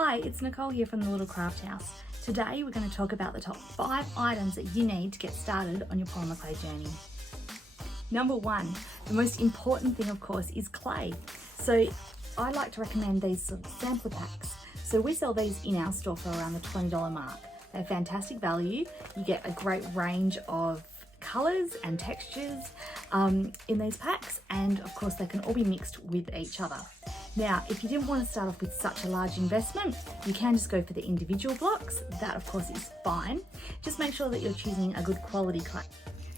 Hi, it's Nicole here from the Little Craft House. Today we're going to talk about the top 5 items that you need to get started on your polymer clay journey. Number 1, the most important thing of course is clay. So I like to recommend these sort of sampler packs. So we sell these in our store for around the $20 mark. They're fantastic value. You get a great range of colours and textures in these packs, and of course they can all be mixed with each other. Now, if you didn't want to start off with such a large investment, you can just go for the individual blocks. That of course is fine. Just make sure that you're choosing a good quality clay.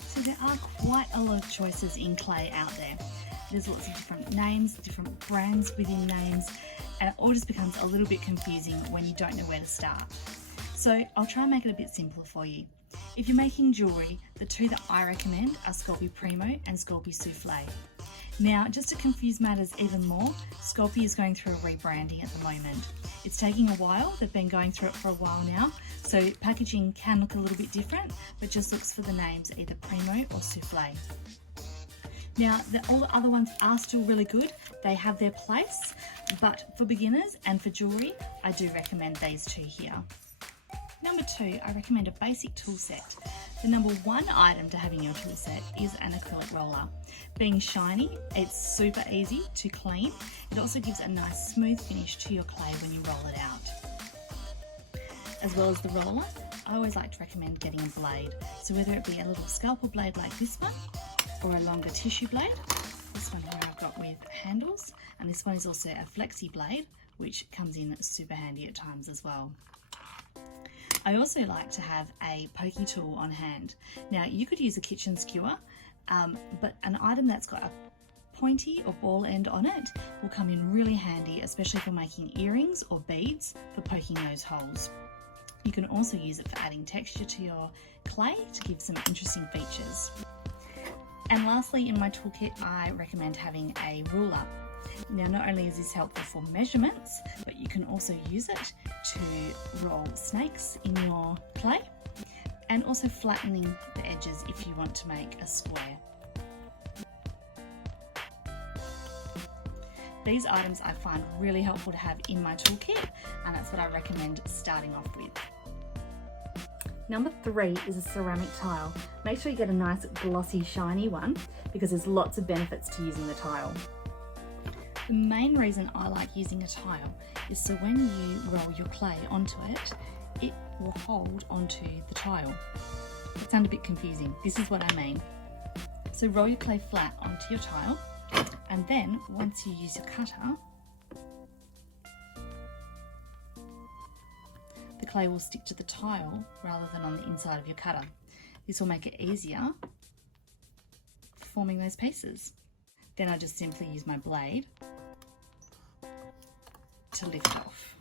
So there are quite a lot of choices in clay out there. There's lots of different names, different brands within names, and it all just becomes a little bit confusing when you don't know where to start. So I'll try and make it a bit simpler for you. If you're making jewellery, the two that I recommend are Sculpey Primo and Sculpey Souffle. Now, just to confuse matters even more, Sculpey is going through a rebranding at the moment. It's taking a while, they've been going through it for a while now, so packaging can look a little bit different, but just looks for the names either Primo or Souffle. Now, all the other ones are still really good, they have their place, but for beginners and for jewellery, I do recommend these two here. Number 2, I recommend a basic tool set. The number 1 item to have in your tool set is an acrylic roller. Being shiny, it's super easy to clean. It also gives a nice smooth finish to your clay when you roll it out. As well as the roller, I always like to recommend getting a blade. So whether it be a little scalpel blade like this one, or a longer tissue blade, this one here I've got with handles, and this one is also a flexi blade, which comes in super handy at times as well. I also like to have a pokey tool on hand. Now you could use a kitchen skewer, but an item that's got a pointy or ball end on it will come in really handy, especially for making earrings or beads for poking those holes. You can also use it for adding texture to your clay to give some interesting features. And lastly, in my toolkit, I recommend having a ruler. Now, not only is this helpful for measurements, but you can also use it to roll snakes in your clay, and also flattening the edges if you want to make a square. These items I find really helpful to have in my toolkit, and that's what I recommend starting off with. Number 3 is a ceramic tile. Make sure you get a nice glossy shiny one, because there's lots of benefits to using the tile. The main reason I like using a tile is so when you roll your clay onto it, it will hold onto the tile. It sounds a bit confusing. This is what I mean. So roll your clay flat onto your tile, and then once you use your cutter, the clay will stick to the tile rather than on the inside of your cutter. This will make it easier for forming those pieces. Then I just simply use my blade to lift off.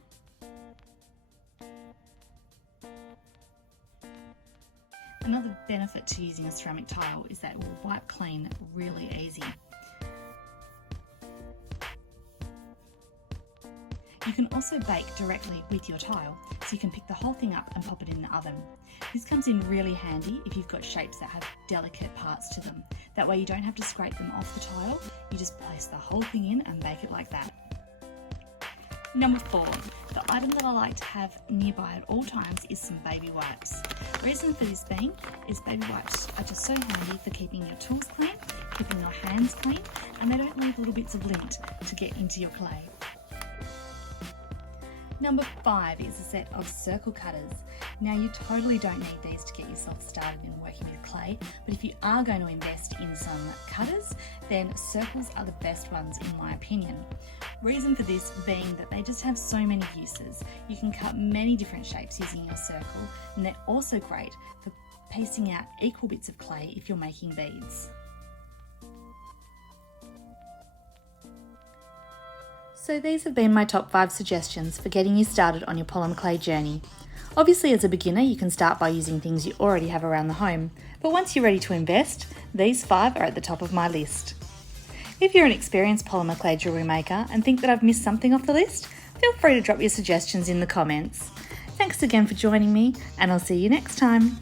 Another benefit to using a ceramic tile is that it will wipe clean really easy. You can also bake directly with your tile, so you can pick the whole thing up and pop it in the oven. This comes in really handy if you've got shapes that have delicate parts to them. That way you don't have to scrape them off the tile, you just place the whole thing in and bake it like that. Number 4, the item that I like to have nearby at all times is some baby wipes. The reason for this being is baby wipes are just so handy for keeping your tools clean, keeping your hands clean, and they don't leave little bits of lint to get into your clay. Number 5 is a set of circle cutters. Now you totally don't need these to get yourself started in working with clay, but if you are going to invest in some cutters, then circles are the best ones in my opinion. Reason for this being that they just have so many uses. You can cut many different shapes using your circle, and they're also great for piecing out equal bits of clay if you're making beads. So these have been my top 5 suggestions for getting you started on your polymer clay journey. Obviously as a beginner you can start by using things you already have around the home, but once you're ready to invest, these 5 are at the top of my list. If you're an experienced polymer clay jewellery maker and think that I've missed something off the list, feel free to drop your suggestions in the comments. Thanks again for joining me, and I'll see you next time.